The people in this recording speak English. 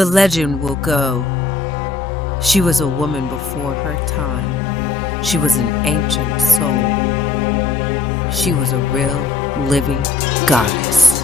The legend will go, she was a woman before her time. She was an ancient soul. She was a real living goddess.